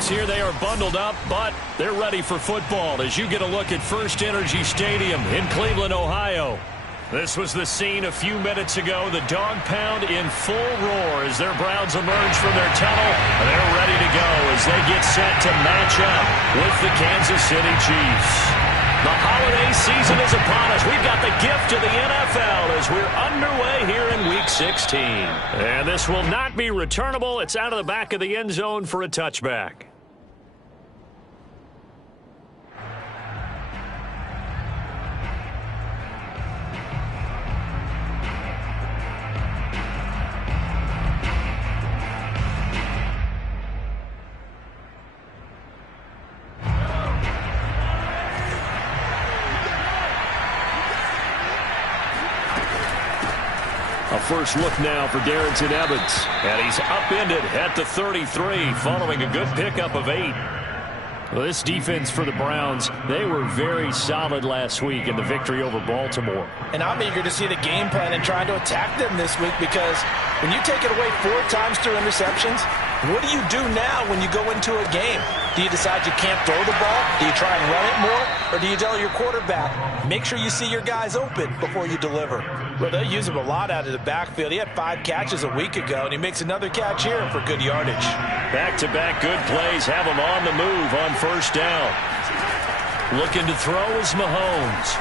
Browns here. They are bundled up, but they're ready for football as you get a look at First Energy Stadium in Cleveland, Ohio. This was the scene a few minutes ago. The dog pound in full roar as their Browns emerge from their tunnel. They're ready to go as they get set to match up with the Kansas City Chiefs. The holiday season is upon us. We've got the gift of the NFL as we're underway here in Week 16. And this will not be returnable. It's out of the back of the end zone for a touchback. First look now for Darrington Evans. And he's upended at the 33 following a good pickup of 8. Well, this defense for the Browns, they were very solid last week in the victory over Baltimore. And I'm eager to see the game plan and trying to attack them this week because when you take it away 4 times through interceptions, what do you do now when you go into a game? Do you decide you can't throw the ball? Do you try and run it more? Or do you tell your quarterback, make sure you see your guys open before you deliver? Well, they use him a lot out of the backfield. He had 5 catches a week ago, and he makes another catch here for good yardage. Back-to-back good plays have him on the move on first down. Looking to throw is Mahomes.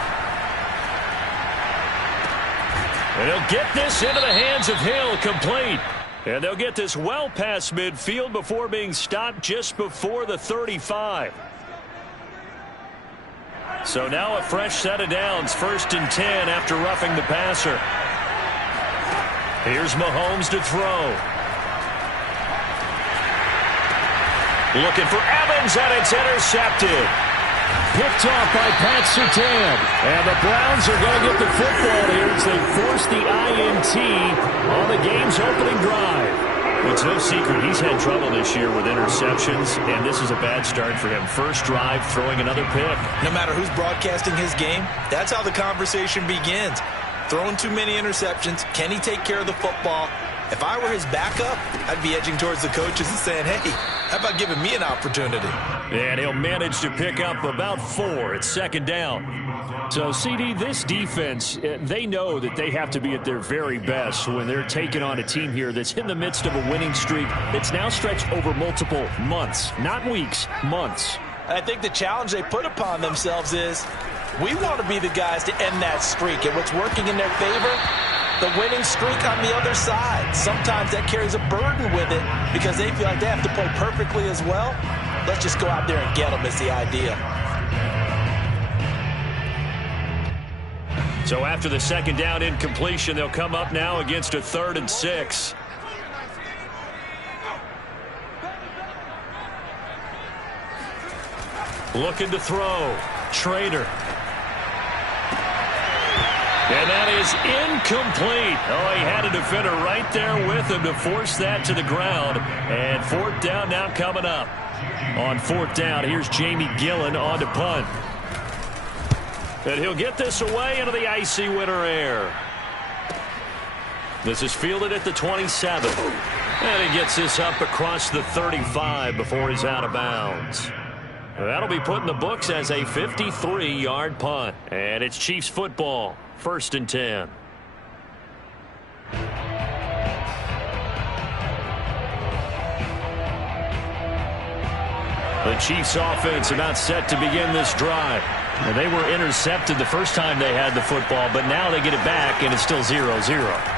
And he'll get this into the hands of Hill, complete. And they'll get this well past midfield before being stopped just before the 35. So now a fresh set of downs, 1st and 10 after roughing the passer. Here's Mahomes to throw. Looking for Evans, and it's intercepted. Picked off by Pat Surtain. And the Browns are going to get the football here as they force the INT on the game's opening drive. It's no secret he's had trouble this year with interceptions, and this is a bad start for him. First drive, throwing another pick. No matter who's broadcasting his game, that's how the conversation begins. Throwing too many interceptions. Can he take care of the football? If I were his backup, I'd be edging towards the coaches and saying, hey, how about giving me an opportunity? And he'll manage to pick up about 4 at 2nd down. So, CD, this defense, they know that they have to be at their very best when they're taking on a team here that's in the midst of a winning streak that's now stretched over multiple months, not weeks, months. I think the challenge they put upon themselves is we want to be the guys to end that streak. And what's working in their favor? The winning streak on the other side. Sometimes that carries a burden with it because they feel like they have to play perfectly as well. Let's just go out there and get them is the idea. So after the 2nd down incompletion, they'll come up now against a 3rd and 6. Looking to throw. Trader. And that is incomplete. Oh, he had a defender right there with him to force that to the ground. And 4th down now coming up. On 4th down, here's Jamie Gillen on to punt. And he'll get this away into the icy winter air. This is fielded at the 27. And he gets this up across the 35 before he's out of bounds. That'll be put in the books as a 53-yard punt. And it's Chiefs football. 1st and 10. The Chiefs offense about set to begin this drive. And they were intercepted the first time they had the football, but now they get it back and it's still 0-0.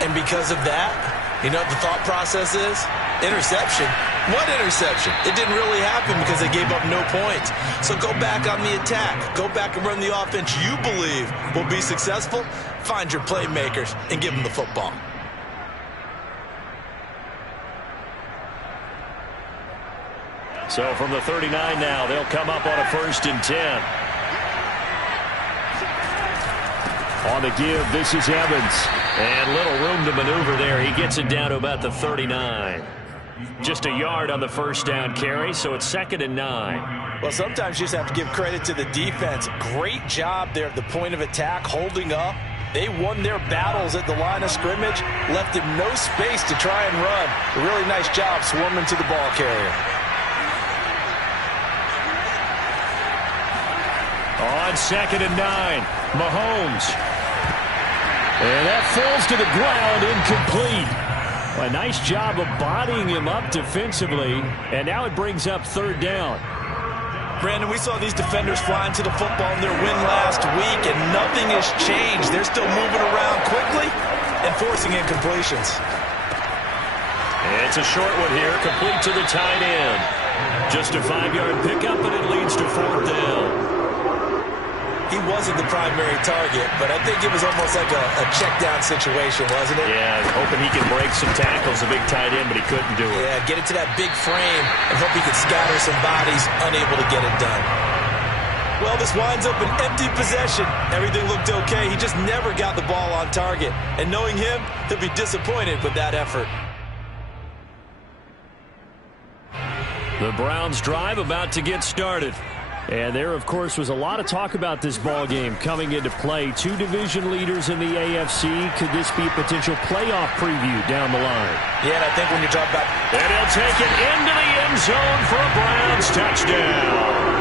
And because of that, you know what the thought process is? Interception. What interception? It didn't really happen because they gave up no points. So go back on the attack. Go back and run the offense you believe will be successful. Find your playmakers and give them the football. So from the 39 now, they'll come up on a 1st and 10. On the give, this is Evans. And little room to maneuver there. He gets it down to about the 39. Just a yard on the 1st down carry, so it's 2nd and 9. Well, sometimes you just have to give credit to the defense. Great job there at the point of attack, holding up. They won their battles at the line of scrimmage, left him no space to try and run. A really nice job swarming to the ball carrier. On 2nd and 9, Mahomes. And that falls to the ground, incomplete. A nice job of bodying him up defensively, and now it brings up 3rd down. Brandon, we saw these defenders flying to the football in their win last week, and nothing has changed. They're still moving around quickly and forcing incompletions. It's a short one here, complete to the tight end. Just a 5-yard pickup, and it leads to 4th down. He wasn't the primary target, but I think it was almost like a check-down situation, wasn't it? Yeah, hoping he can break some tackles, a big tight end, but he couldn't do it. Yeah, get it to that big frame and hope he could scatter some bodies, unable to get it done. Well, this winds up an empty possession. Everything looked okay. He just never got the ball on target. And knowing him, he'll be disappointed with that effort. The Browns drive about to get started. And there, of course, was a lot of talk about this ball game coming into play. 2 division leaders in the AFC. Could this be a potential playoff preview down the line? Yeah, and I think when you talk about... And he'll take it into the end zone for a Browns touchdown.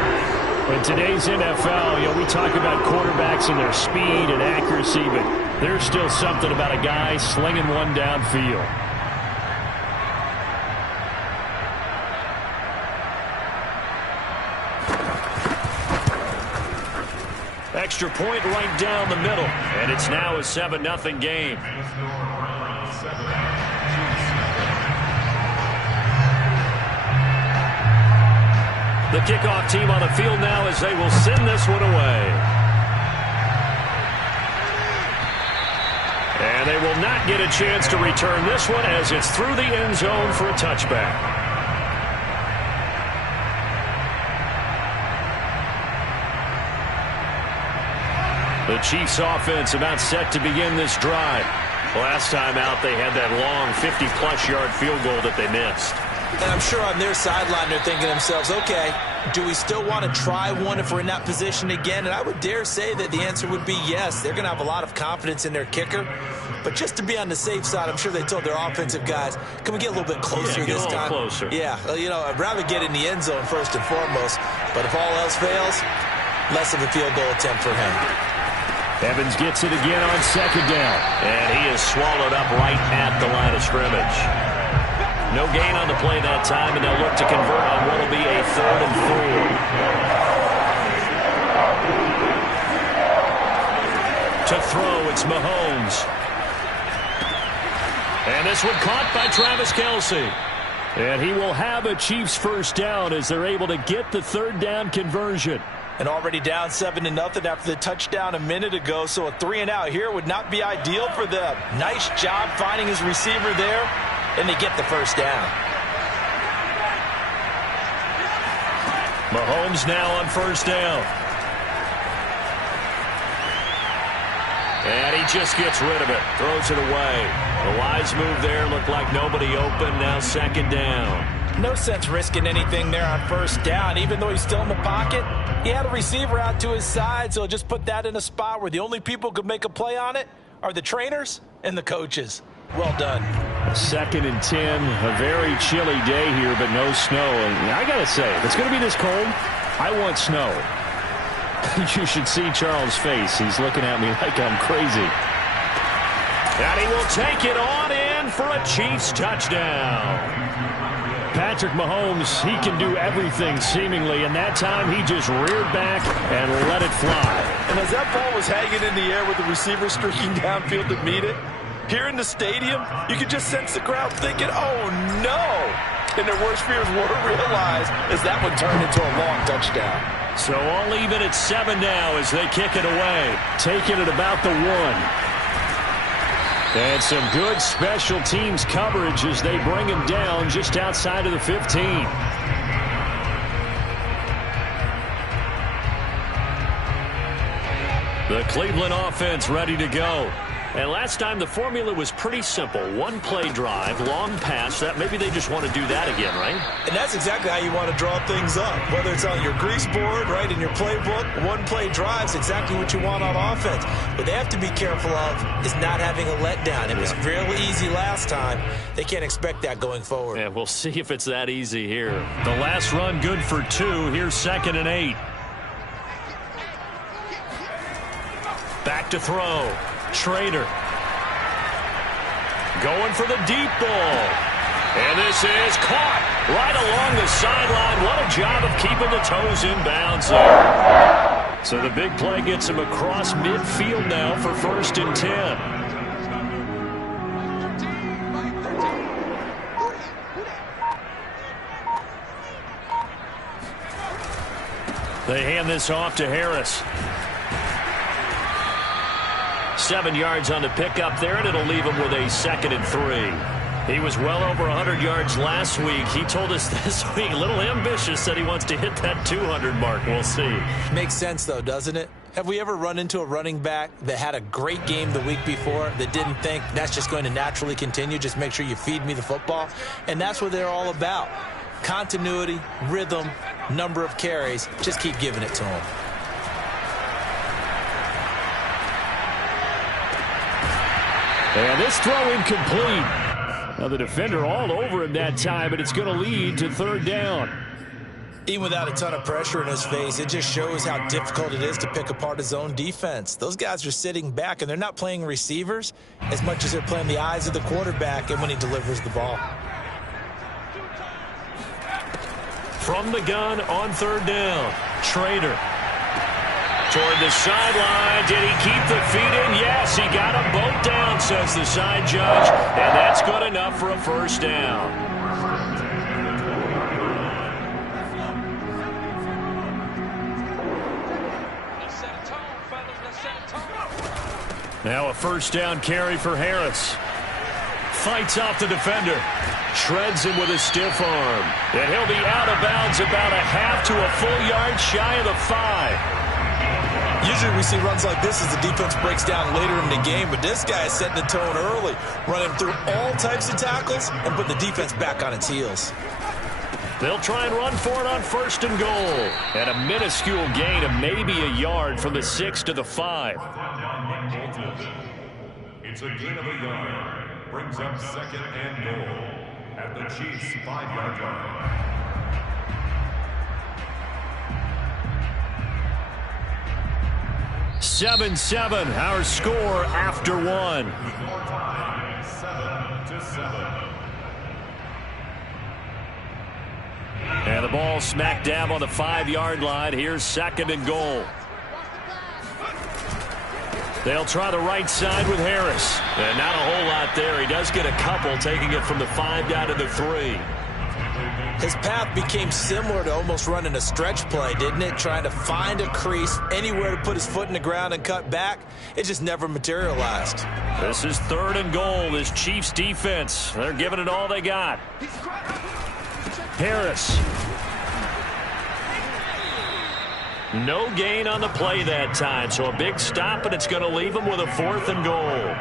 In today's NFL, we talk about quarterbacks and their speed and accuracy, but there's still something about a guy slinging one downfield. Extra point right down the middle, and it's now a 7-0 game. The kickoff team on the field now as they will send this one away. And they will not get a chance to return this one as it's through the end zone for a touchback. The Chiefs offense about set to begin this drive. Last time out, they had that long 50-plus yard field goal that they missed. And I'm sure on their sideline they're thinking to themselves, okay, do we still want to try one if we're in that position again? And I would dare say that the answer would be yes. They're going to have a lot of confidence in their kicker. But just to be on the safe side, I'm sure they told their offensive guys, can we get a little bit closer this time? Closer. Yeah, I'd rather get in the end zone first and foremost. But if all else fails, less of a field goal attempt for him. Evans gets it again on 2nd down. And he is swallowed up right at the line of scrimmage. No gain on the play that time, and they'll look to convert on what will be a 3rd and 4. To throw, it's Mahomes. And this one caught by Travis Kelce. And he will have a Chiefs 1st down as they're able to get the 3rd down conversion. And already down 7-0 after the touchdown a minute ago, so a 3-and-out here would not be ideal for them. Nice job finding his receiver there, and they get the 1st down. Mahomes now on 1st down. And he just gets rid of it, throws it away. The wise move there, looked like nobody open, now 2nd down. No sense risking anything there on 1st down, even though he's still in the pocket. He had a receiver out to his side, so just put that in a spot where the only people who could make a play on it are the trainers and the coaches. Well done. 2nd and 10, a very chilly day here, but no snow. And I got to say, if it's going to be this cold, I want snow. You should see Charles' face. He's looking at me like I'm crazy. And he will take it on in for a Chiefs touchdown. Patrick Mahomes, he can do everything seemingly, and that time he just reared back and let it fly. And as that ball was hanging in the air with the receiver streaking downfield to meet it, here in the stadium, you could just sense the crowd thinking, oh no! And their worst fears were realized as that one turned into a long touchdown. So all even at 7 now as they kick it away, taking it about the 1. And some good special teams coverage as they bring him down just outside of the 15. The Cleveland offense ready to go. And last time the formula was pretty simple. One play drive, long pass. That maybe they just want to do that again, right? And that's exactly how you want to draw things up. Whether it's on your grease board, right, in your playbook, one play drive's exactly what you want on offense. What they have to be careful of is not having a letdown. It was real easy last time. They can't expect that going forward. Yeah, we'll see if it's that easy here. The last run good for 2. Here's 2nd and 8. to throw. Trader. Going for the deep ball. And this is caught right along the sideline. What a job of keeping the toes in bounds there. So the big play gets him across midfield now for 1st and 10. They hand this off to Harris. 7 yards on the pickup there, and it'll leave him with a 2nd and 3. He was well over 100 yards last week. He told us this week, a little ambitious, said he wants to hit that 200 mark. We'll see. Makes sense, though, doesn't it? Have we ever run into a running back that had a great game the week before that didn't think that's just going to naturally continue? Just make sure you feed me the football. And that's what they're all about. Continuity, rhythm, number of carries. Just keep giving it to him. And this throw incomplete. Now the defender all over him that time, but it's going to lead to 3rd down. Even without a ton of pressure in his face, it just shows how difficult it is to pick apart his own defense. Those guys are sitting back, and they're not playing receivers as much as they're playing the eyes of the quarterback and when he delivers the ball. From the gun on 3rd down, Trader. Toward the sideline. Did he keep the feet in? Yes, he got them both down, says the side judge. And that's good enough for a 1st down. Now a 1st down carry for Harris. Fights off the defender. Shreds him with a stiff arm. And he'll be out of bounds about a half to a full yard shy of the 5. Usually we see runs like this as the defense breaks down later in the game, but this guy is setting the tone early, running through all types of tackles and putting the defense back on its heels. They'll try and run for it on 1st and goal. And a minuscule gain of maybe a yard from the 6 to the 5. It's a gain of a yard. Brings up 2nd and goal at the Chiefs' 5-yard line. Seven, our score after 1. More time, 7-7. And the ball smack dab on the 5-yard line. Here's 2nd and goal. They'll try the right side with Harris. And not a whole lot there. He does get a couple, taking it from the 5 down to the 3. His path became similar to almost running a stretch play, didn't it? Trying to find a crease, anywhere to put his foot in the ground and cut back. It just never materialized. This is 3rd and goal. This Chiefs defense, they're giving it all they got. Harris. No gain on the play that time, so a big stop, and it's going to leave him with a 4th and goal.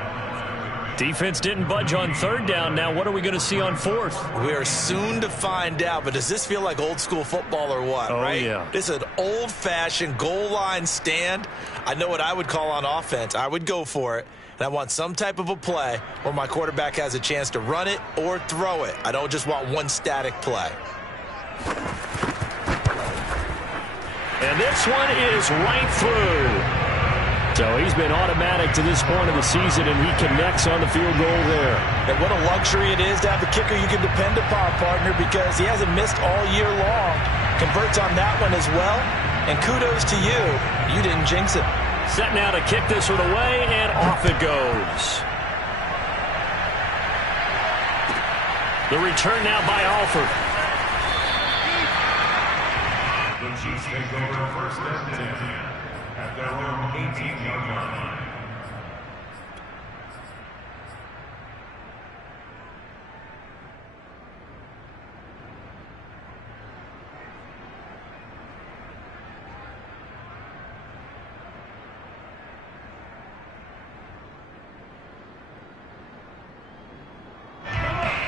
Defense didn't budge on 3rd down. Now what are we going to see on 4th? We are soon to find out, but does this feel like old school football or what, right? Yeah. This is an old-fashioned goal line stand. I know what I would call on offense. I would go for it, and I want some type of a play where my quarterback has a chance to run it or throw it. I don't just want one static play. And this one is right through. So he's been automatic to this point of the season, and he connects on the field goal there. And what a luxury it is to have a kicker you can depend upon, partner, because he hasn't missed all year long. Converts on that one as well, and kudos to you. You didn't jinx it. Set now to kick this one away, and off it goes. The return now by Alford. The Chiefs take over 1st and 10 at their own 18-yard line.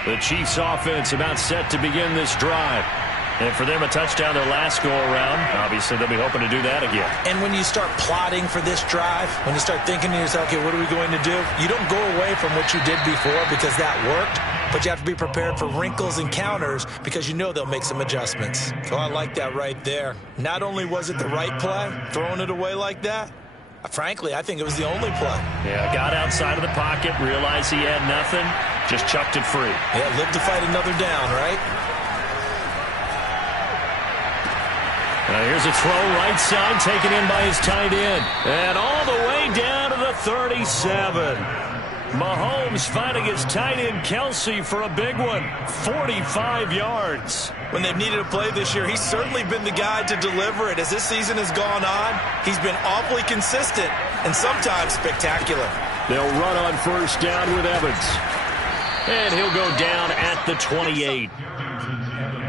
The Chiefs offense about set to begin this drive. And for them, a touchdown their last go-around. Obviously, they'll be hoping to do that again. And when you start plotting for this drive, when you start thinking to yourself, okay, what are we going to do? You don't go away from what you did before because that worked, but you have to be prepared for wrinkles and counters because you know they'll make some adjustments. So I like that right there. Not only was it the right play, throwing it away like that, Frankly, I think it was the only play. Yeah, got outside of the pocket, realized he had nothing, just chucked it free. Yeah, live to fight another down, right? Here's a throw right side, taken in by his tight end. And all the way down to the 37. Mahomes finding his tight end Kelsey for a big one. 45 yards. When they've needed a play this year, he's certainly been the guy to deliver it. As this season has gone on, he's been awfully consistent and sometimes spectacular. They'll run on first down with Evans. And he'll go down at the 28.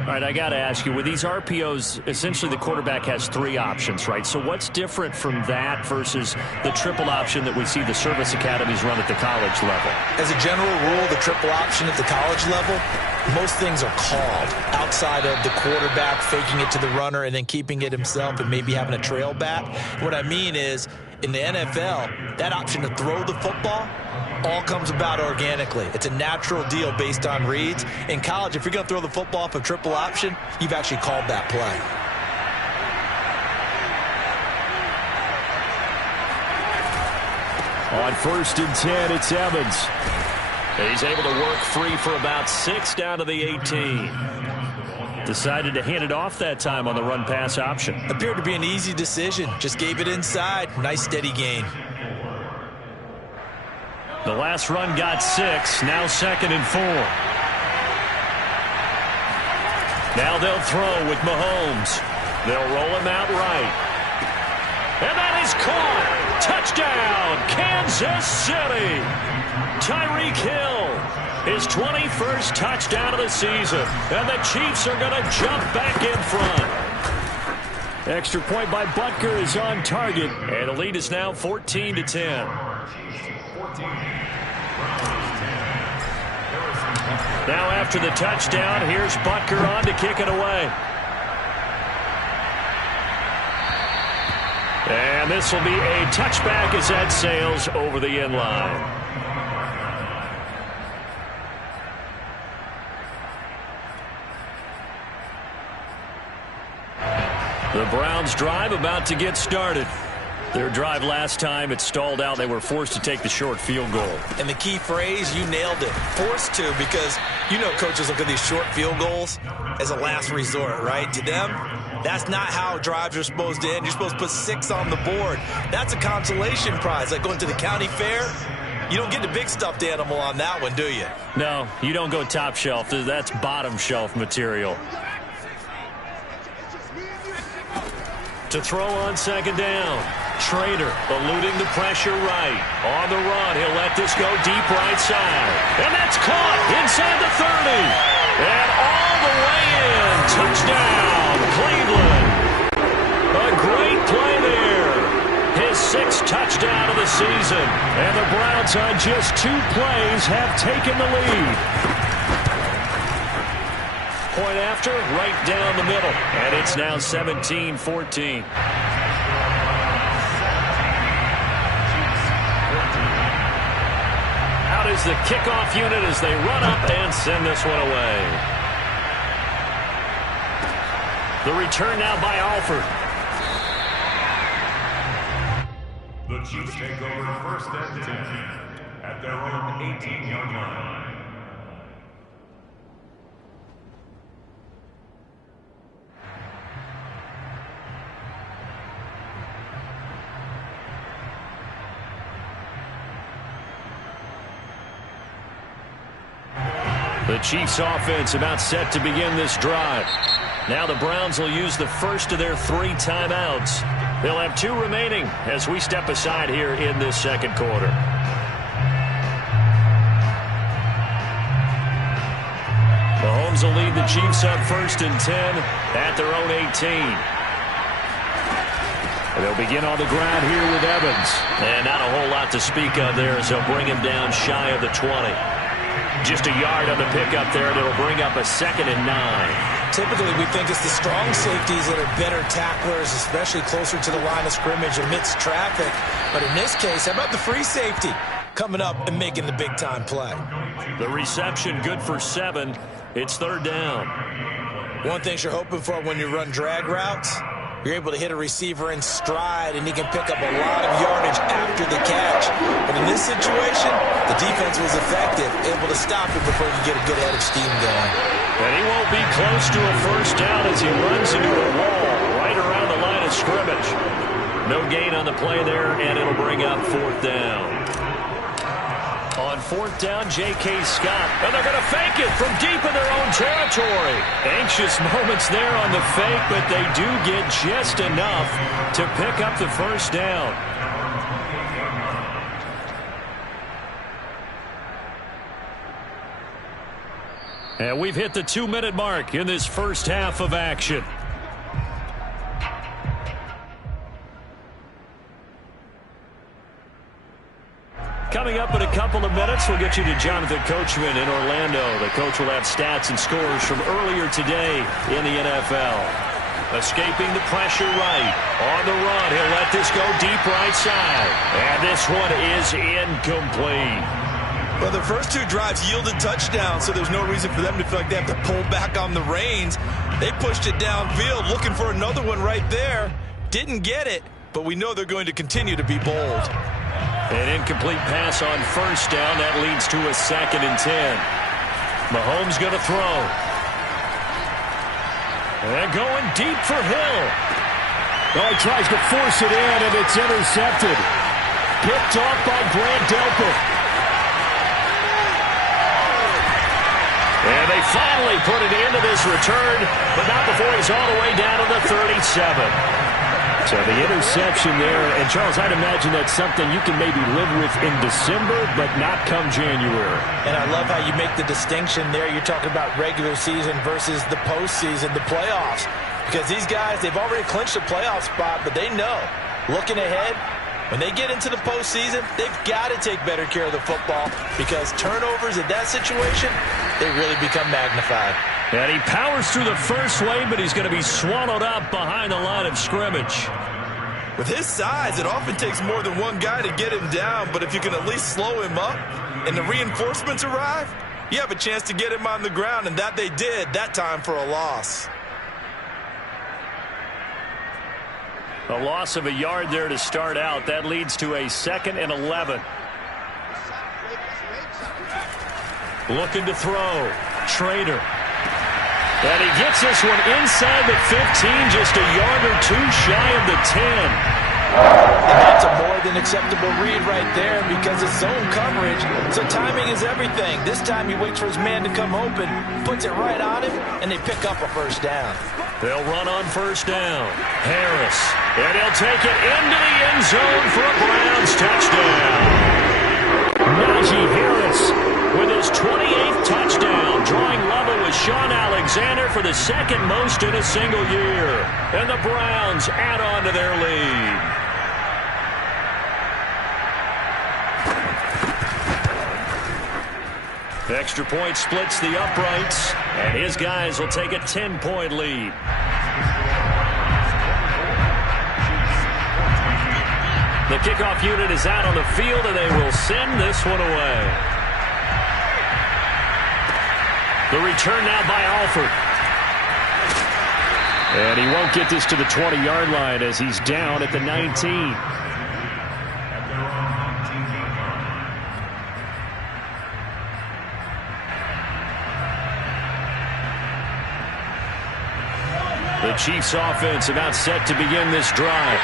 All right, I got to ask you, with these RPOs, essentially the quarterback has three options, right? So what's different from that versus the triple option that we see the service academies run at the college level? As a general rule, the triple option at the college level, most things are called outside of the quarterback faking it to the runner and then keeping it himself and maybe having a trail back. What I mean is, in the NFL, that option to throw the football all comes about organically. It's a natural deal based on reads. In college, if you're going to throw the football off a triple option, you've actually called that play. On 1st and 10, it's Evans. He's able to work free for about 6 down to the 18. Decided to hand it off that time on the run-pass option. Appeared to be an easy decision. Just gave it inside. Nice steady gain. The last run got 6, now 2nd and 4. Now they'll throw with Mahomes. They'll roll him out right. And that is caught. Touchdown, Kansas City. Tyreek Hill, his 21st touchdown of the season. And the Chiefs are going to jump back in front. Extra point by Butker is on target. And the lead is now 14-10. Now after the touchdown, here's Butker on to kick it away. And this will be a touchback as that sails over the end line. The Browns drive about to get started. Their drive last time, it stalled out. They were forced to take the short field goal. And the key phrase, you nailed it. Forced to, because you know coaches look at these short field goals as a last resort, right? To them, that's not how drives are supposed to end. You're supposed to put 6 on the board. That's a consolation prize. Like going to the county fair, you don't get the big stuffed animal on that one, do you? No, you don't go top shelf. That's bottom shelf material. To throw on 2nd down. Trader eluding the pressure right. On the run, he'll let this go deep right side. And that's caught inside the 30. And all the way in. Touchdown, Cleveland. A great play there. His 6th touchdown of the season. And the Browns on just 2 plays have taken the lead. Point after, right down the middle. And it's now 17-14. Out is the kickoff unit as they run up and send this one away. The return now by Alford. The Chiefs take over 1st and 10 at their own 18-yard line. The Chiefs offense about set to begin this drive. Now the Browns will use the first of their 3 timeouts. They'll have 2 remaining as we step aside here in this 2nd quarter. Mahomes will lead the Chiefs up 1st and 10 at their own 18. They'll begin on the ground here with Evans. And not a whole lot to speak of there as they'll bring him down shy of the 20. Just a yard on the pickup there, and it'll bring up a 2nd and 9. Typically, we think it's the strong safeties that are better tacklers, especially closer to the line of scrimmage amidst traffic. But in this case, how about the free safety coming up and making the big-time play? The reception good for 7. It's 3rd down. One thing you're hoping for when you run drag routes, You're able to hit a receiver in stride, and he can pick up a lot of yardage after the catch. But in this situation, the defense was effective, able to stop him before he could get a good head of steam going. And he won't be close to a first down as he runs into a wall right around the line of scrimmage. No gain on the play there, and it'll bring up fourth down. On fourth down, J.K. Scott. And they're going to fake it from deep in their own territory. Anxious moments there on the fake, but they do get just enough to pick up the first down. And we've hit the 2-minute mark in this first half of action. Coming up in a couple of minutes, we'll get you to Jonathan Coachman in Orlando. The coach will have stats and scores from earlier today in the NFL. Escaping the pressure right. On the run, he'll let this go deep right side. And this one is incomplete. Well, the first two drives yielded touchdowns, so there's no reason for them to feel like they have to pull back on the reins. They pushed it downfield, looking for another one right there. Didn't get it, but we know they're going to continue to be bold. An incomplete pass on first down. That leads to a 2nd and 10. Mahomes going to throw. And going deep for Hill. Oh, he tries to force it in, and it's intercepted. Picked off by Grant Delpit. And they finally put it into this return, but not before he's all the way down to the 37. So the interception there, and Charles, I'd imagine that's something you can maybe live with in December, but not come January. And I love how you make the distinction there. You're talking about regular season versus the postseason, the playoffs. Because these guys, they've already clinched a playoff spot, but they know, looking ahead, when they get into the postseason, they've got to take better care of the football because turnovers in that situation, they really become magnified. And he powers through the first wave, but he's going to be swallowed up behind the line of scrimmage. With his size, it often takes more than one guy to get him down, but if you can at least slow him up and the reinforcements arrive, you have a chance to get him on the ground, and that they did that time for a loss. A loss of a yard there to start out. That leads to a 2nd and 11. Looking to throw. Trader. And he gets this one inside the 15, just a yard or two shy of the 10. And that's a more than acceptable read right there because it's zone coverage, so timing is everything. This time he waits for his man to come open, puts it right on him, and they pick up a first down. They'll run on first down. Harris. And he'll take it into the end zone for a Browns touchdown. Najee Harris with his 28th touchdown, drawing level with Sean Alexander for the 2nd most in a single year. And the Browns add on to their lead. Extra point splits the uprights, and his guys will take a 10-point lead. The kickoff unit is out on the field, and they will send this one away. The return now by Alford. And he won't get this to the 20-yard line as he's down at the 19. The Chiefs offense about set to begin this drive.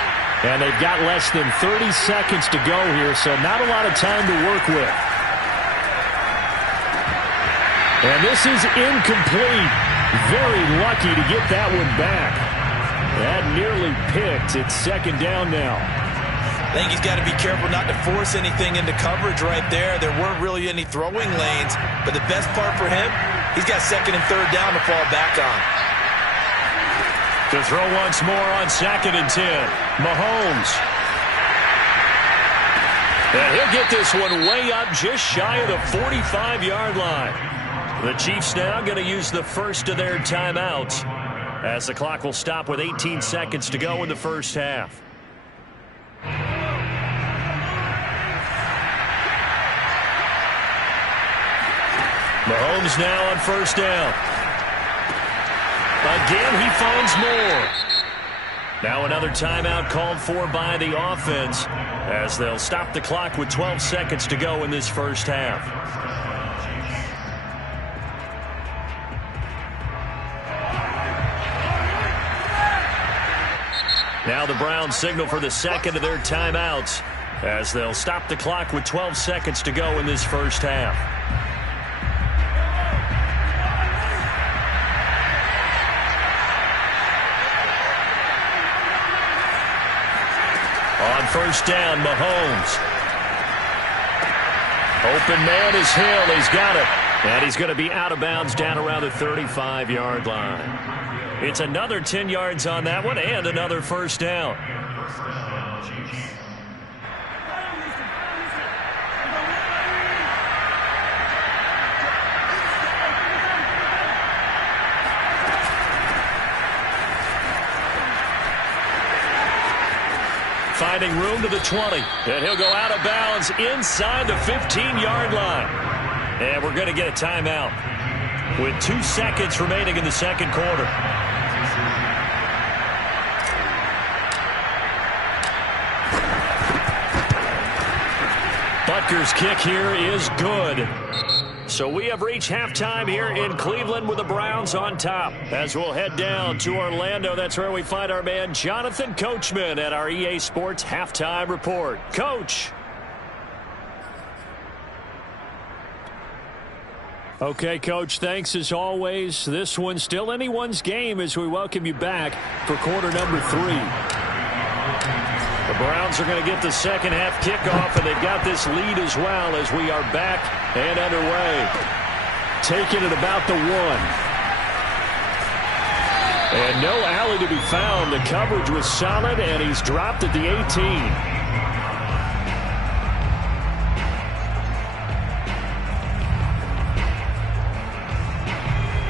And they've got less than 30 seconds to go here, so not a lot of time to work with. And this is incomplete. Very lucky to get that one back. That nearly picked. It's 2nd down now. I think he's got to be careful not to force anything into coverage right there. There weren't really any throwing lanes, but the best part for him, he's got 2nd and 3rd down to fall back on. To throw once more on 2nd and 10. Mahomes. And he'll get this one way up just shy of the 45-yard line. The Chiefs now going to use the first of their timeouts as the clock will stop with 18 seconds to go in the first half. Mahomes now on first down. Again, he finds more. Now another timeout called for by the offense as they'll stop the clock with 12 seconds to go in this first half. Now the Browns signal for the second of their timeouts as they'll stop the clock with 12 seconds to go in this first half. On first down, Mahomes. Open man is Hill. He's got it. And he's going to be out of bounds down around the 35-yard line. It's another 10 yards on that one and another first down. Finding room to the 20. And he'll go out of bounds inside the 15-yard line. And we're going to get a timeout with 2 seconds remaining in the second quarter. Butker's kick here is good. So we have reached halftime here in Cleveland with the Browns on top. As we'll head down to Orlando, that's where we find our man Jonathan Coachman at our EA Sports Halftime Report. Coach. Okay, Coach, thanks as always. This one's still anyone's game as we welcome you back for quarter number 3. The Browns are going to get the second half kickoff, and they've got this lead as well as we are back and underway. Taking it about the 1. And no alley to be found. The coverage was solid, and he's dropped at the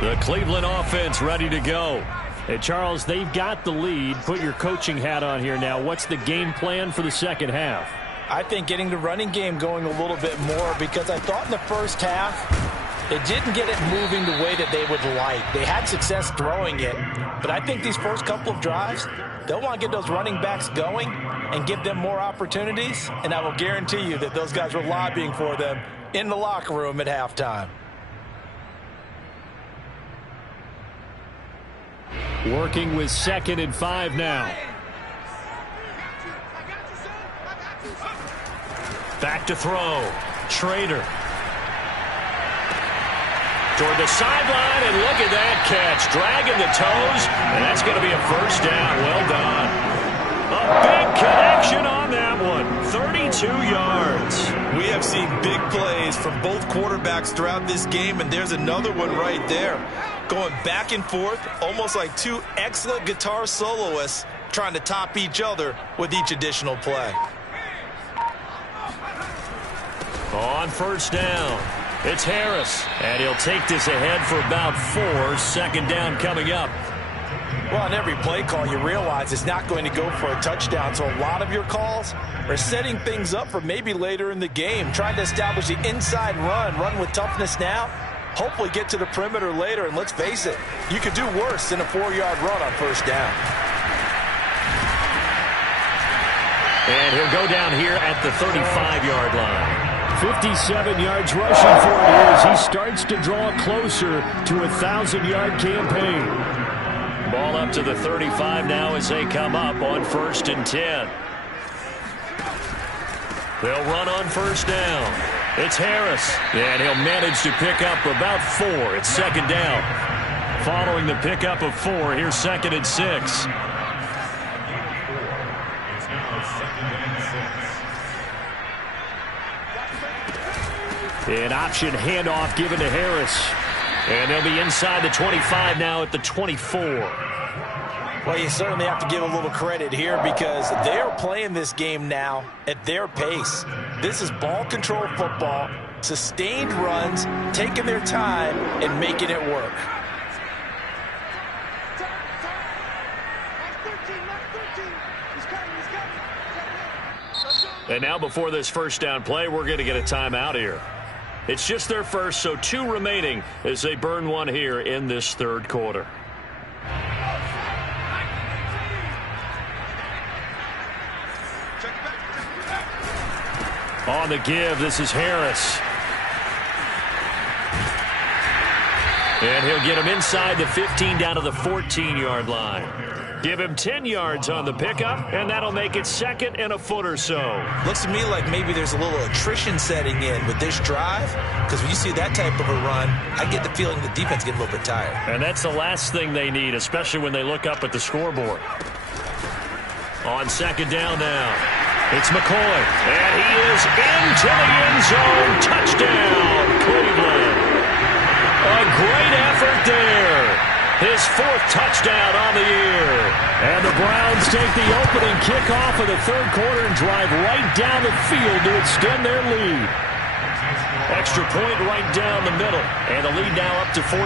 18. The Cleveland offense ready to go. Hey, Charles, they've got the lead. Put your coaching hat on here now. What's the game plan for the second half? I think getting the running game going a little bit more because I thought in the first half it didn't get it moving the way that they would like. They had success throwing it, but I think these first couple of drives, they'll want to get those running backs going and give them more opportunities, and I will guarantee you that those guys were lobbying for them in the locker room at halftime. Working with 2nd and 5 now. Back to throw. Trader. Toward the sideline, and look at that catch. Dragging the toes, and that's going to be a first down. Well done. A big connection on that one. 32 yards. We have seen big plays from both quarterbacks throughout this game, and there's another one right there. Going back and forth, almost like two excellent guitar soloists trying to top each other with each additional play. On first down, it's Harris, and he'll take this ahead for about 4. Second down coming up. Well, on every play call, you realize it's not going to go for a touchdown, so a lot of your calls are setting things up for maybe later in the game, trying to establish the inside run with toughness now, hopefully get to the perimeter later, and let's face it, you could do worse than a 4-yard run on first down. And he'll go down here at the 35-yard line. 57 yards rushing for it as he starts to draw closer to a 1,000-yard campaign. Ball up to the 35 now as they come up on 1st and 10. They'll run on first down. It's Harris, and he'll manage to pick up about 4. It's second down. Following the pickup of 4, here's 2nd and 6. An option handoff given to Harris. And they'll be inside the 25 now at the 24. Well, you certainly have to give a little credit here because they're playing this game now at their pace. This is ball control football, sustained runs, taking their time and making it work. And now before this first down play, we're going to get a timeout here. It's just their first, so 2 remaining as they burn one here in this third quarter. On the give, this is Harris. And he'll get him inside the 15 down to the 14-yard line. Give him 10 yards on the pickup, and that'll make it second and a foot or so. Looks to me like maybe there's a little attrition setting in with this drive, because when you see that type of a run, I get the feeling the defense getting a little bit tired. And that's the last thing they need, especially when they look up at the scoreboard. On second down now, it's McCoy, and he is into the end zone. Touchdown, Cleveland. A great effort there. His fourth touchdown on the year. And the Browns take the opening kickoff of the third quarter and drive right down the field to extend their lead. Extra point right down the middle, and the lead now up to 14.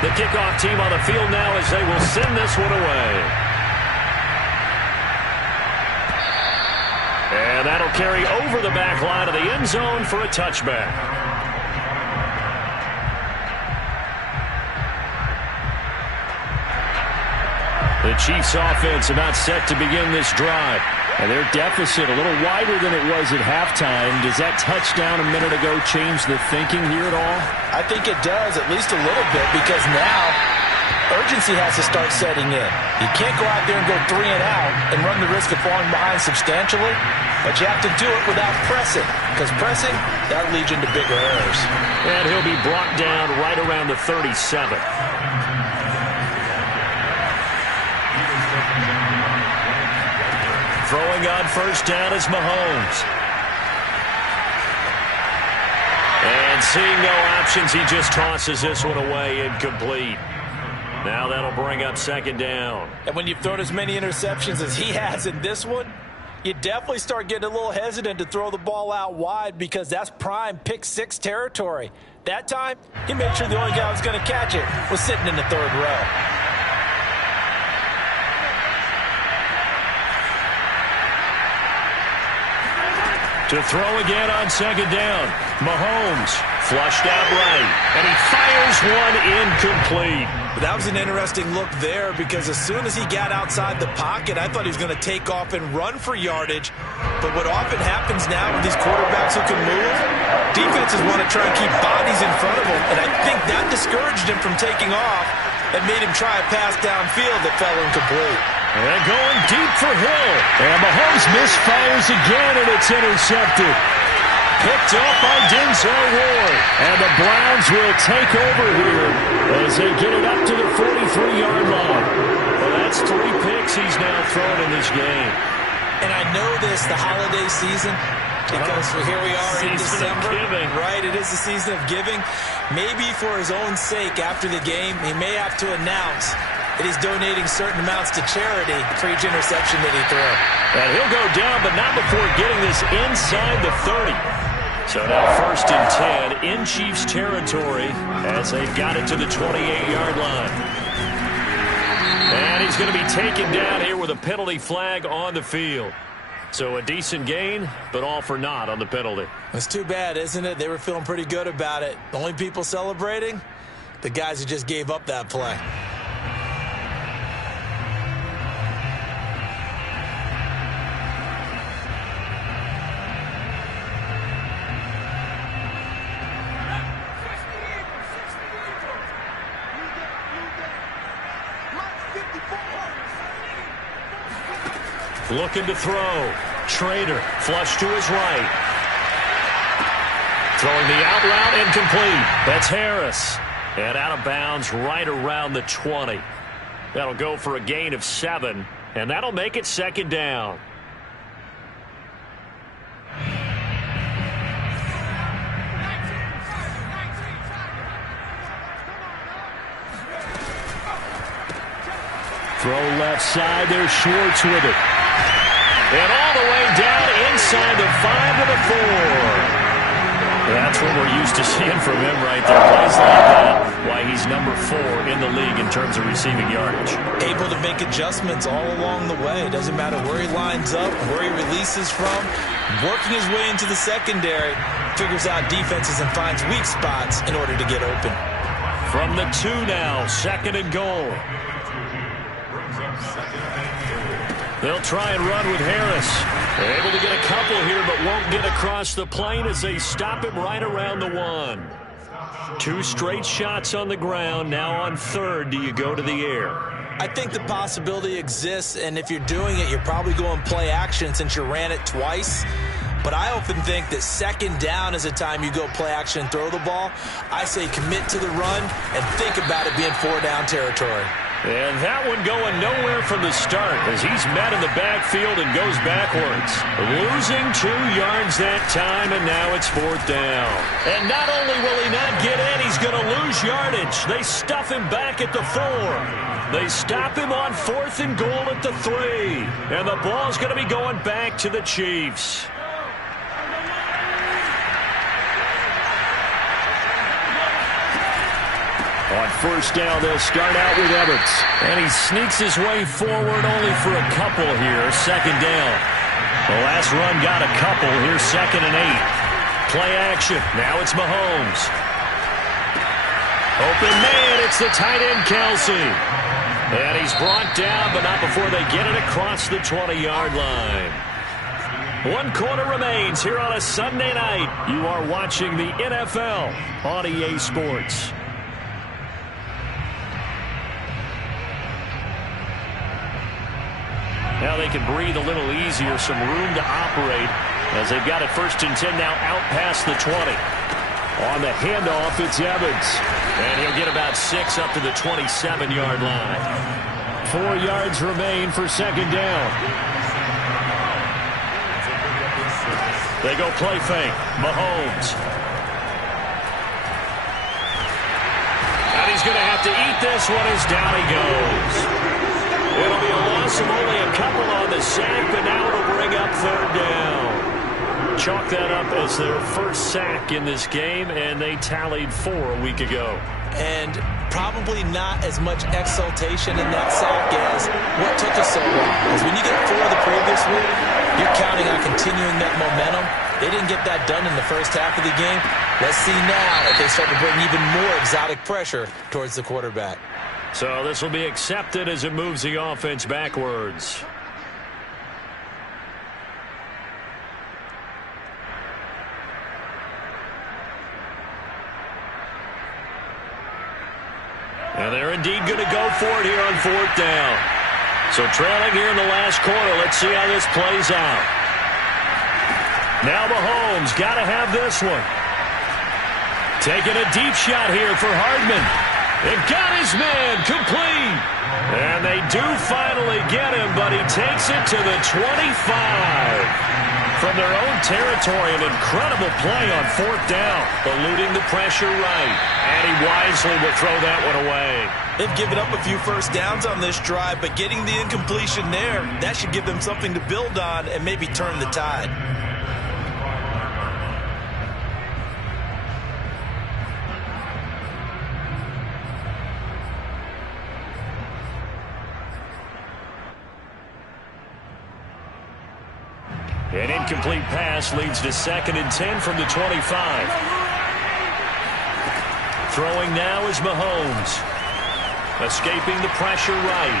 The kickoff team on the field now as they will send this one away. And that'll carry over the back line of the end zone for a touchback. The Chiefs offense about set to begin this drive. And their deficit a little wider than it was at halftime. Does that touchdown a minute ago change the thinking here at all? I think it does, at least a little bit, because now urgency has to start setting in. You can't go out there and go 3 and out and run the risk of falling behind substantially, but you have to do it without pressing, because pressing, that'll lead you into bigger errors. And he'll be brought down right around the 37. Throwing on first down is Mahomes. And seeing no options, he just tosses this one away, incomplete. Now that'll bring up second down. And when you've thrown as many interceptions as he has in this one, you definitely start getting a little hesitant to throw the ball out wide, because that's prime pick six territory. That time, he made sure the only guy who was going to catch it was sitting in the third row. To throw again on second down. Mahomes flushed out right, and he fires one incomplete. That was an interesting look there, because as soon as he got outside the pocket, I thought he was going to take off and run for yardage. But what often happens now with these quarterbacks who can move, defenses want to try and keep bodies in front of him, and I think that discouraged him from taking off and made him try a pass downfield that fell incomplete. And going deep for Hill. And Mahomes misfires again, and it's intercepted. Picked up by Denzel Ward. And the Browns will take over here as they get it up to the 43-yard line. Well, that's 3 picks he's now thrown in this game. And I know this, the holiday season, because here we are in December. Right, it is the season of giving. Maybe for his own sake after the game, he may have to announce that he's donating certain amounts to charity for each interception that he throws. And he'll go down, but not before getting this inside the 30. So now first and 10 in Chiefs territory as they've got it to the 28-yard line. And he's going to be taken down here with a penalty flag on the field. So a decent gain, but all for naught on the penalty. It's too bad, isn't it? They were feeling pretty good about it. The only people celebrating, the guys who just gave up that play. Looking to throw. Trader, flush to his right. Throwing the out route, incomplete. That's Harris. And out of bounds right around the 20. That'll go for a gain of 7, and that'll make it second down. Throw left side, there's Schwartz with it. And all the way down inside the 5 to the 4. That's what we're used to seeing from him right there. Plays like that, why he's number 4 in the league in terms of receiving yardage. Able to make adjustments all along the way. Doesn't matter where he lines up, where he releases from. Working his way into the secondary, figures out defenses and finds weak spots in order to get open. From the 2 now, 2nd and goal. They'll try and run with Harris. They're able to get a couple here, but won't get across the plane as they stop him right around the 1. 2 straight shots on the ground. Now on 3rd, do you go to the air? I think the possibility exists, and if you're doing it, you're probably going play action since you ran it twice. But I often think that 2nd down is a time you go play action and throw the ball. I say commit to the run and think about it being 4-down territory. And that one going nowhere from the start as he's met in the backfield and goes backwards. Losing 2 yards that time, and now it's 4th down. And not only will he not get in, he's going to lose yardage. They stuff him back at the 4. They stop him on 4th and goal at the 3. And the ball's going to be going back to the Chiefs. On 1st down, they'll start out with Evans. And he sneaks his way forward only for a couple here. 2nd down. The last run got a couple. Here's 2nd and 8. Play action. Now it's Mahomes. Open man. It's the tight end, Kelsey. And he's brought down, but not before they get it across the 20-yard line. 1 quarter remains here on a Sunday night. You are watching the NFL on EA Sports. Now they can breathe a little easier, some room to operate as they've got it 1st and 10 now out past the 20. On the handoff, it's Evans. And he'll get about 6 up to the 27-yard line. 4 yards remain for 2nd down. They go play fake. Mahomes. And he's going to have to eat this one as down he goes. It'll be a loss of only a couple on the sack, but now it'll bring up 3rd down. Chalk that up as their first sack in this game, and they tallied 4 a week ago. And probably not as much exultation in that sack as what took us so long. Because when you get 4 the previous week, you're counting on continuing that momentum. They didn't get that done in the first half of the game. Let's see now if they start to bring even more exotic pressure towards the quarterback. So this will be accepted as it moves the offense backwards. And they're indeed going to go for it here on 4th down. So trailing here in the last quarter. Let's see how this plays out. Now Mahomes got to have this one. Taking a deep shot here for Hardman. They've got his man complete. And they do finally get him, but he takes it to the 25. From their own territory, an incredible play on 4th down, eluding the pressure right. And he wisely will throw that one away. They've given up a few 1st downs on this drive, but getting the incompletion there, that should give them something to build on and maybe turn the tide. An incomplete pass leads to 2nd and 10 from the 25. Throwing now is Mahomes. Escaping the pressure right.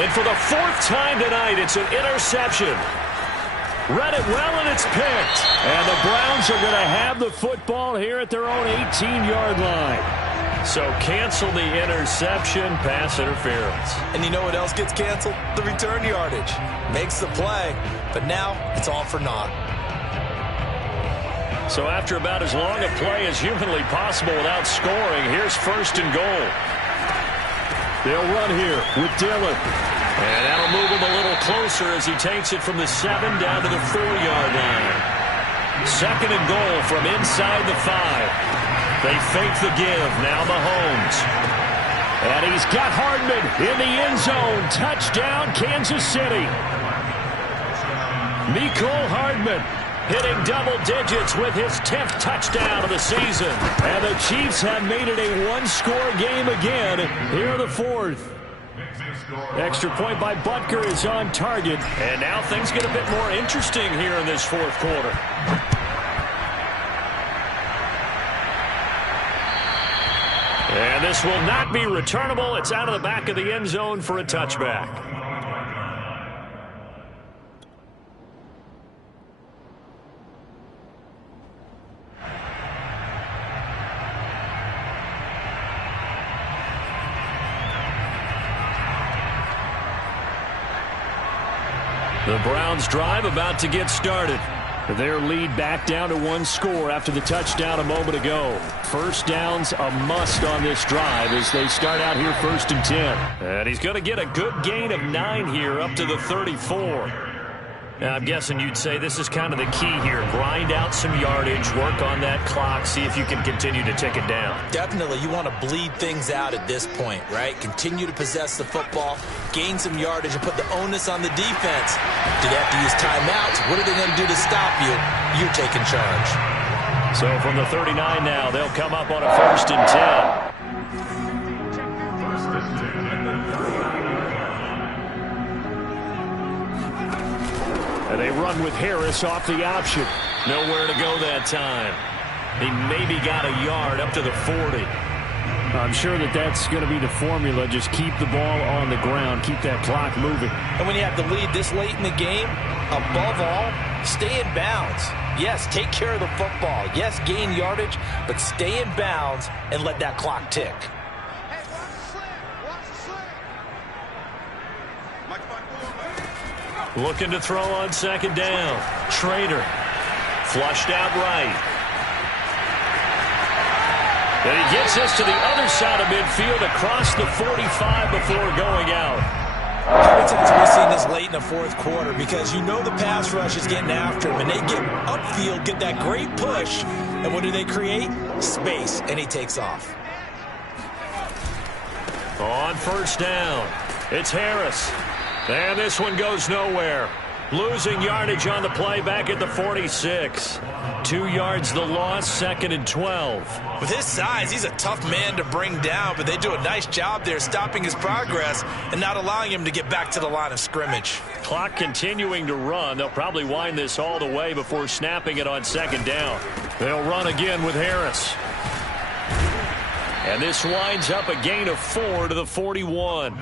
And for the 4th time tonight, it's an interception. Read it well, and it's picked. And the Browns are going to have the football here at their own 18-yard line. So cancel the interception, pass interference. And you know what else gets canceled? The return yardage. Makes the play, but now it's all for naught. So after about as long a play as humanly possible without scoring, here's 1st and goal. They'll run here with Dillon. And that'll move him a little closer as he takes it from the 7 down to the 4-yard line. 2nd and goal from inside the 5. They fake the give. Now Mahomes. And he's got Hardman in the end zone. Touchdown, Kansas City. Mecole Hardman hitting double digits with his 10th touchdown of the season. And the Chiefs have made it a 1-score game again here in the 4th. Extra point by Butker is on target. And now things get a bit more interesting here in this 4th quarter. And This will not be returnable. It's out of the back of the end zone for a touchback. The Browns drive about to get started. Their lead back down to 1 score after the touchdown a moment ago. First down's a must on this drive as they start out here 1st and 10. And he's going to get a good gain of 9 here up to the 34. Now, I'm guessing you'd say this is kind of the key here. Grind out some yardage, work on that clock, see if you can continue to tick it down. Definitely. You want to bleed things out at this point, right? Continue to possess the football, gain some yardage, and put the onus on the defense. Do they have to use timeouts? What are they going to do to stop you? You're taking charge. So from the 39 now, they'll come up on a 1st and 10. And they run with Harris off the option. Nowhere to go that time. He maybe got a yard up to the 40. I'm sure that's going to be the formula. Just keep the ball on the ground. Keep that clock moving. And when you have the lead this late in the game, above all, stay in bounds. Yes, take care of the football. Yes, gain yardage, but stay in bounds and let that clock tick. Looking to throw on 2nd down. Trader. Flushed out right. And he gets this to the other side of midfield across the 45 before going out. How many times have we seen this late in the 4th quarter? Because you know the pass rush is getting after him, and they get upfield, get that great push, and what do they create? Space, and he takes off. On 1st down, it's Harris. And this one goes nowhere. Losing yardage on the play back at the 46. 2 yards the loss, 2nd and 12. With his size, he's a tough man to bring down, but they do a nice job there stopping his progress and not allowing him to get back to the line of scrimmage. Clock continuing to run. They'll probably wind this all the way before snapping it on 2nd down. They'll run again with Harris. And this winds up a gain of 4 to the 41.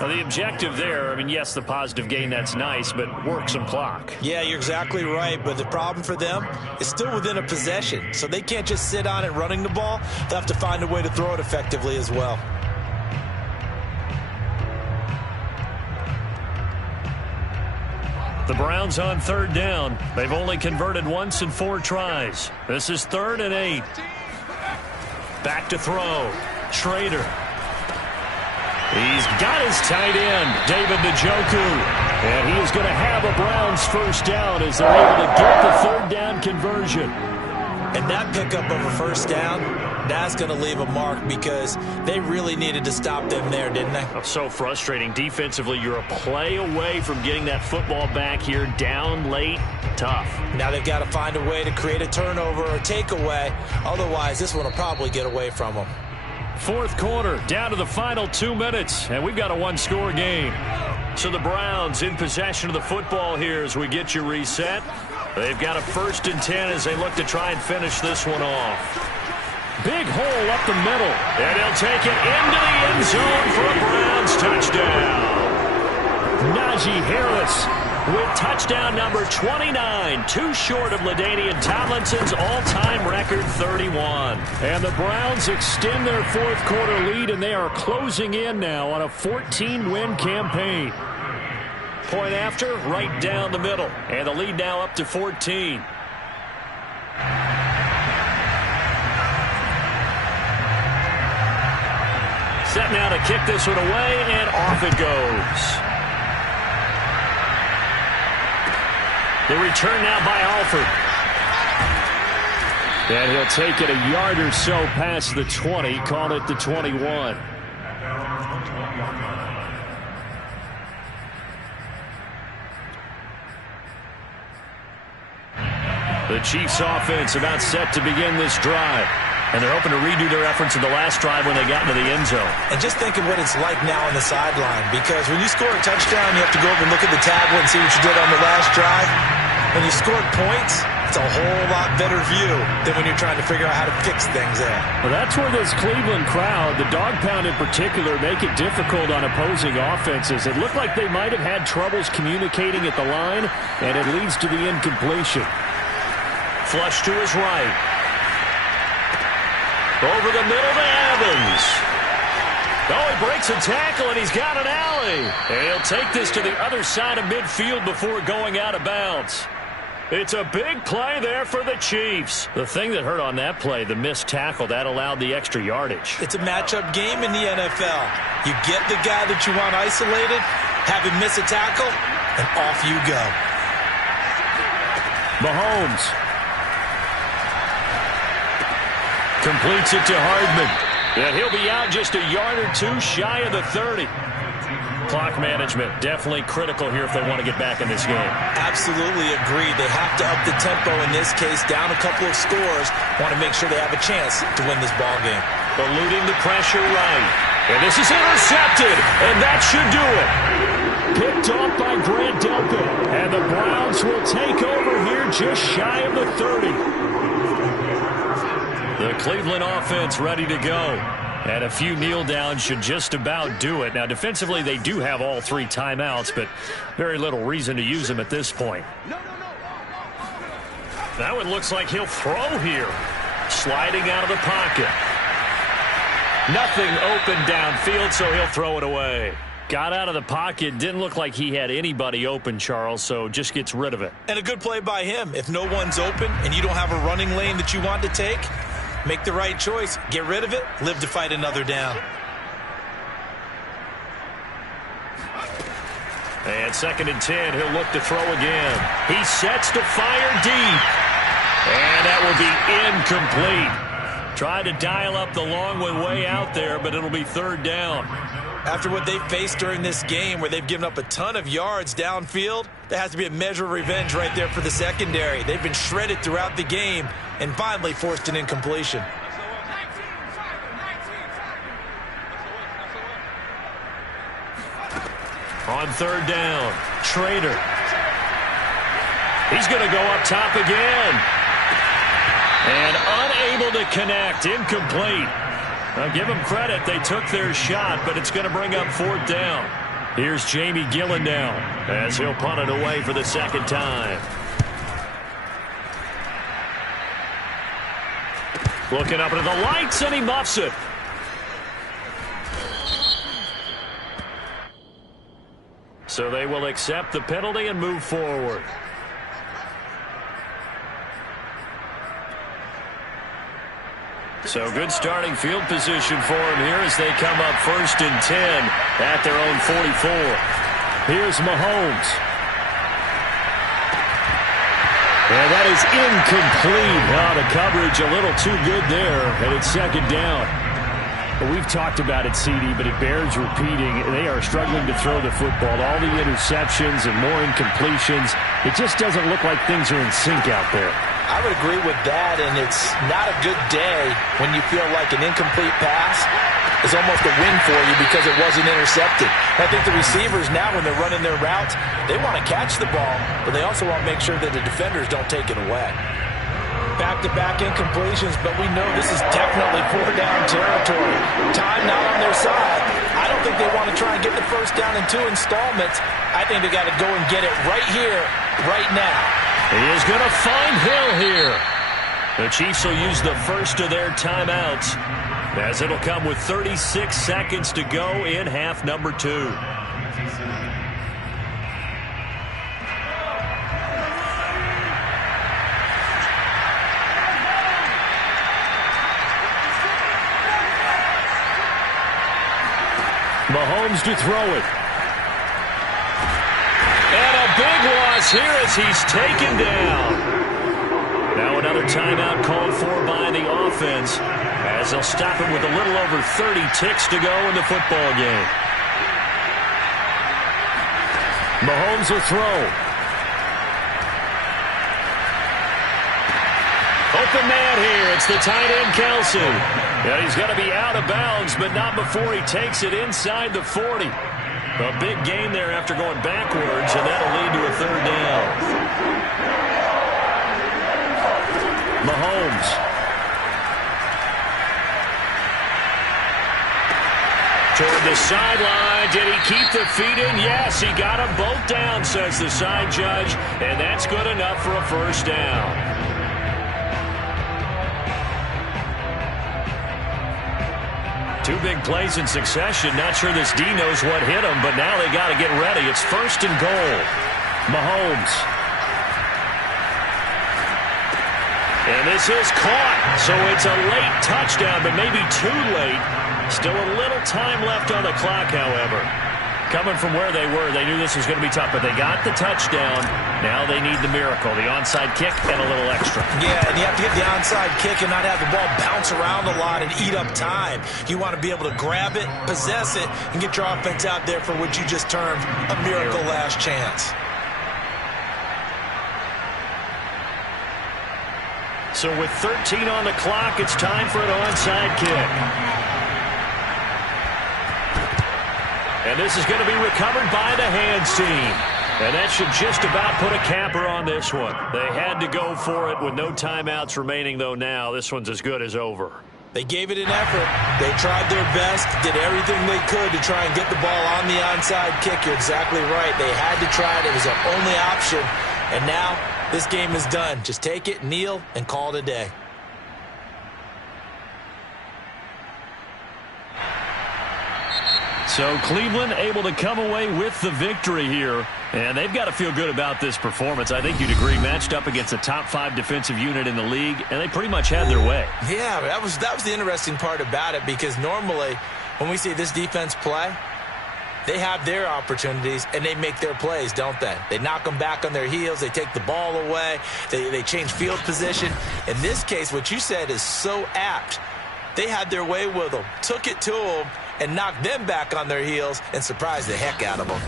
Now, the objective there, I mean, yes, the positive gain, that's nice, but work some clock. Yeah, you're exactly right, but the problem for them is still within a possession, so they can't just sit on it running the ball. They'll have to find a way to throw it effectively as well. The Browns on 3rd down. They've only converted once in 4 tries. This is 3rd and 8. Back to throw. Trader. He's got his tight end, David Njoku. And he is going to have a Browns 1st down as they're able to get the 3rd down conversion. And that pickup of a 1st down, that's going to leave a mark because they really needed to stop them there, didn't they? Oh, so frustrating. Defensively, you're a play away from getting that football back here down late. Tough. Now they've got to find a way to create a turnover or takeaway. Otherwise, this one will probably get away from them. 4th quarter, down to the final 2 minutes, and we've got a 1-score game. So the Browns in possession of the football here as we get you reset. They've got a 1st and 10 as they look to try and finish this one off. Big hole up the middle, and he'll take it into the end zone for a Browns touchdown. Najee Harris with touchdown number 29, 2 short of LaDainian Tomlinson's all-time record 31. And the Browns extend their 4th quarter lead, and they are closing in now on a 14-win campaign. Point after, right down the middle, and the lead now up to 14. Set now to kick this one away, and off it goes. The return now by Alford. And he'll take it a yard or so past the 20, call it the 21. The Chiefs offense about set to begin this drive. And they're hoping to redo their efforts in the last drive when they got into the end zone. And just think of what it's like now on the sideline. Because when you score a touchdown, you have to go over and look at the tablet and see what you did on the last drive. When you scored points, That's a whole lot better view than when you're trying to figure out how to fix things there. Well, that's where this Cleveland crowd, the dog pound in particular, make it difficult on opposing offenses. It looked like they might have had troubles communicating at the line, and it leads to the incompletion. Flush to his right. Over the middle to Evans. Oh, he breaks a tackle, and he's got an alley. And he'll take this to the other side of midfield before going out of bounds. It's a big play there for the Chiefs. The thing that hurt on that play, the missed tackle, that allowed the extra yardage. It's a matchup game in the NFL. You get the guy that you want isolated, have him miss a tackle, and off you go. Mahomes completes it to Hardman. And he'll be out just a yard or two shy of the 30. Clock management definitely critical here if they want to get back in this game. Absolutely agreed. They have to up the tempo in this case, down a couple of scores. Want to make sure they have a chance to win this ball game. Eluding the pressure right. And this is intercepted. And that should do it. Picked off by Grant Delpit. And the Browns will take over here just shy of the 30. The Cleveland offense ready to go. And a few kneel downs should just about do it. Now, defensively, they do have all three timeouts, but very little reason to use them at this point. That one looks like he'll throw here. Sliding out of the pocket. Nothing open downfield, so he'll throw it away. Got out of the pocket. Didn't look like he had anybody open, Charles, so just gets rid of it. And a good play by him. If no one's open and you don't have a running lane that you want to take, make the right choice. Get rid of it. Live to fight another down. And 2nd and 10. He'll look to throw again. He sets to fire deep. And that will be incomplete. Tried to dial up the long one way out there, but it'll be 3rd down. After what they've faced during this game where they've given up a ton of yards downfield, there has to be a measure of revenge right there for the secondary. They've been shredded throughout the game and finally forced an incompletion. On 3rd down, Schrader. He's going to go up top again. And unable to connect, incomplete. Now, give them credit. They took their shot, but it's going to bring up 4th down. Here's Jamie Gillen now as he'll punt it away for the 2nd time. Looking up into the lights, and he muffs it. So they will accept the penalty and move forward. So good starting field position for him here as they come up 1st and 10 at their own 44. Here's Mahomes. And that is incomplete. Now the coverage a little too good there, and it's 2nd down. Well, we've talked about it, CD, but it bears repeating. They are struggling to throw the football. All the interceptions and more incompletions. It just doesn't look like things are in sync out there. I would agree with that, and it's not a good day when you feel like an incomplete pass is almost a win for you because it wasn't intercepted. I think the receivers now, when they're running their routes, they want to catch the ball, but they also want to make sure that the defenders don't take it away. Back-to-back incompletions, but we know this is definitely 4th-down territory. Time not on their side. I don't think they want to try and get the 1st down in 2 installments. I think they got to go and get it right here, right now. He is going to find Hill here. The Chiefs will use the first of their timeouts as it'll come with 36 seconds to go in half number 2. Mahomes to throw it. And a big loss here as he's taken down. Now another timeout called for by the offense as they'll stop him with a little over 30 ticks to go in the football game. Mahomes will throw. Open man here. It's the tight end, Kelsey. And he's going to be out of bounds, but not before he takes it inside the 40. A big gain there after going backwards, and that'll lead to a 3rd down. Mahomes. Toward the sideline. Did he keep the feet in? Yes, he got them both down, says the side judge, and that's good enough for a first down. Two big plays in succession. Not sure this D knows what hit him, but now they got to get ready. It's 1st and goal. Mahomes. And this is caught. So it's a late touchdown, but maybe too late. Still a little time left on the clock, however. Coming from where they were, they knew this was going to be tough, but they got the touchdown. Now they need the miracle, the onside kick and a little extra. Yeah, and you have to get the onside kick and not have the ball bounce around a lot and eat up time. You want to be able to grab it, possess it, and get your offense out there for what you just termed a miracle last chance. So with 13 on the clock, it's time for an onside kick. And this is going to be recovered by the hands team. And that should just about put a capper on this one. They had to go for it with no timeouts remaining, though now. This one's as good as over. They gave it an effort. They tried their best, did everything they could to try and get the ball on the onside kick. You're exactly right. They had to try it. It was their only option. And now this game is done. Just take it, kneel, and call it a day. So Cleveland able to come away with the victory here. And they've got to feel good about this performance. I think you'd agree, matched up against a top 5 defensive unit in the league, and they pretty much had their way. Yeah, that was the interesting part about it, because normally when we see this defense play, they have their opportunities and they make their plays, don't they? They knock them back on their heels. They take the ball away. They change field position. In this case, what you said is so apt. They had their way with them, took it to them, and knocked them back on their heels and surprised the heck out of them.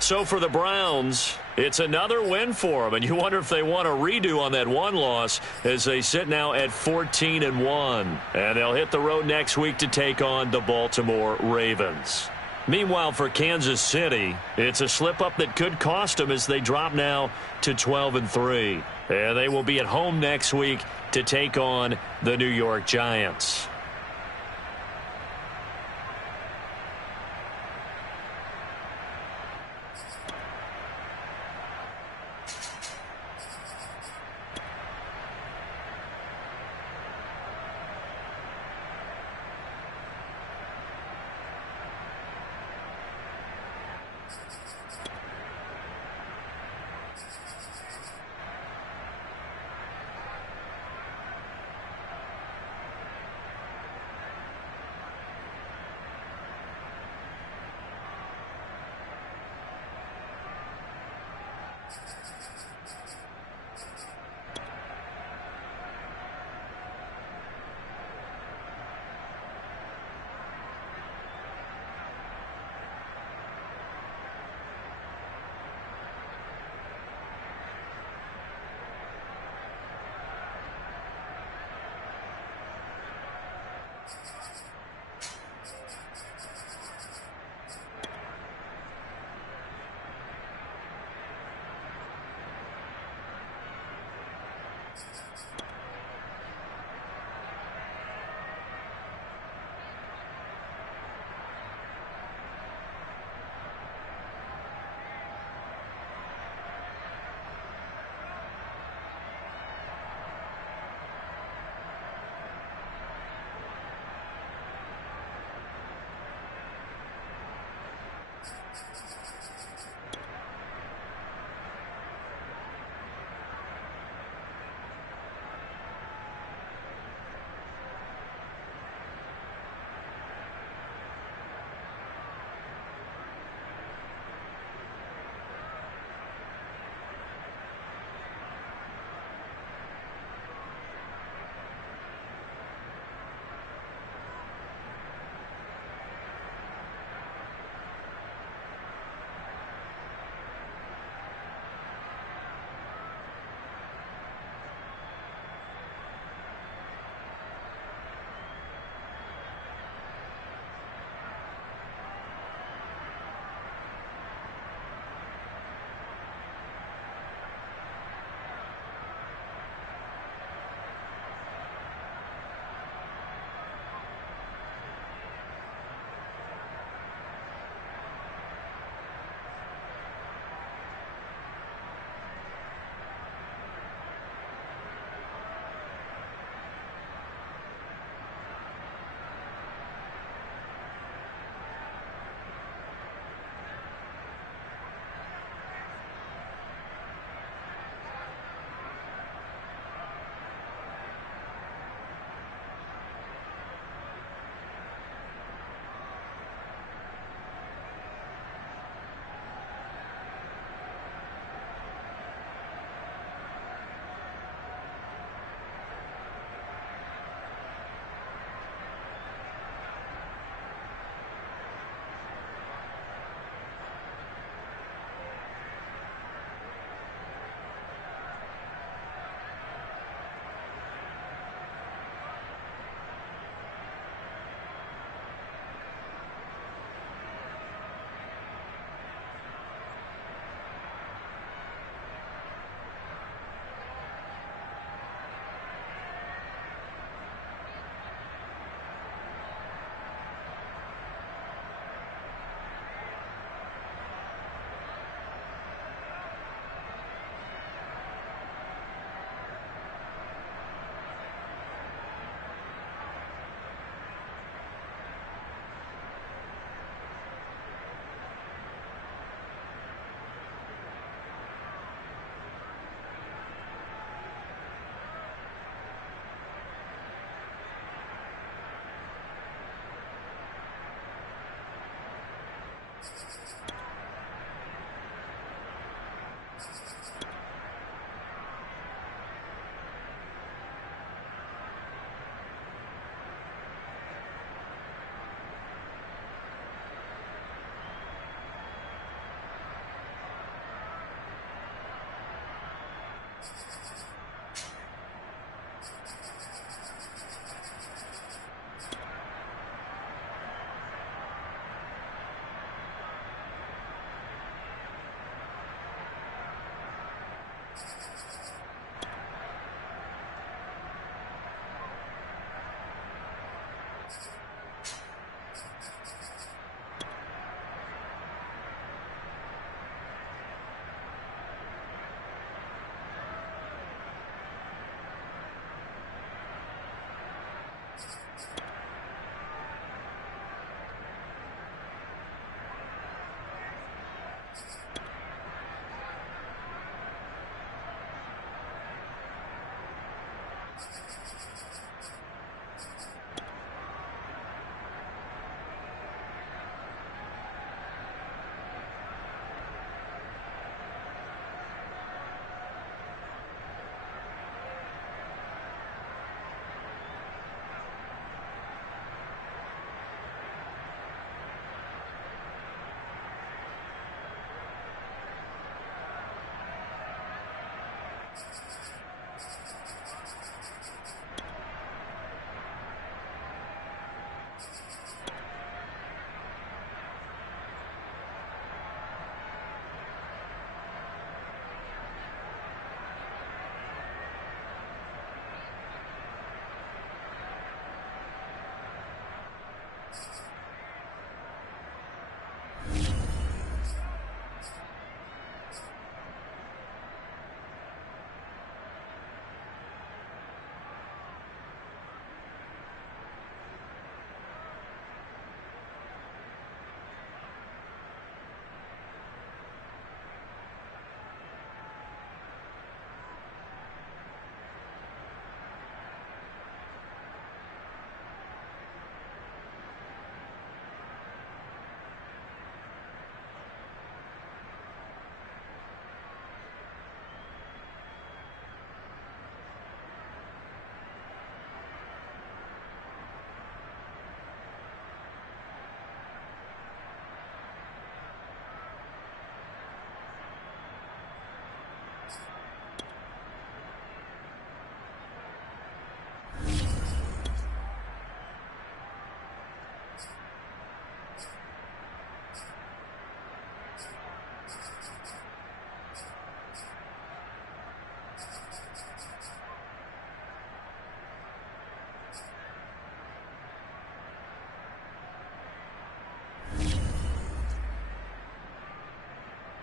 So for the Browns, it's another win for them, and you wonder if they want a redo on that one loss as they sit now at 14-1. And they'll hit the road next week to take on the Baltimore Ravens. Meanwhile, for Kansas City, it's a slip-up that could cost them as they drop now to 12-3. And they will be at home next week to take on the New York Giants.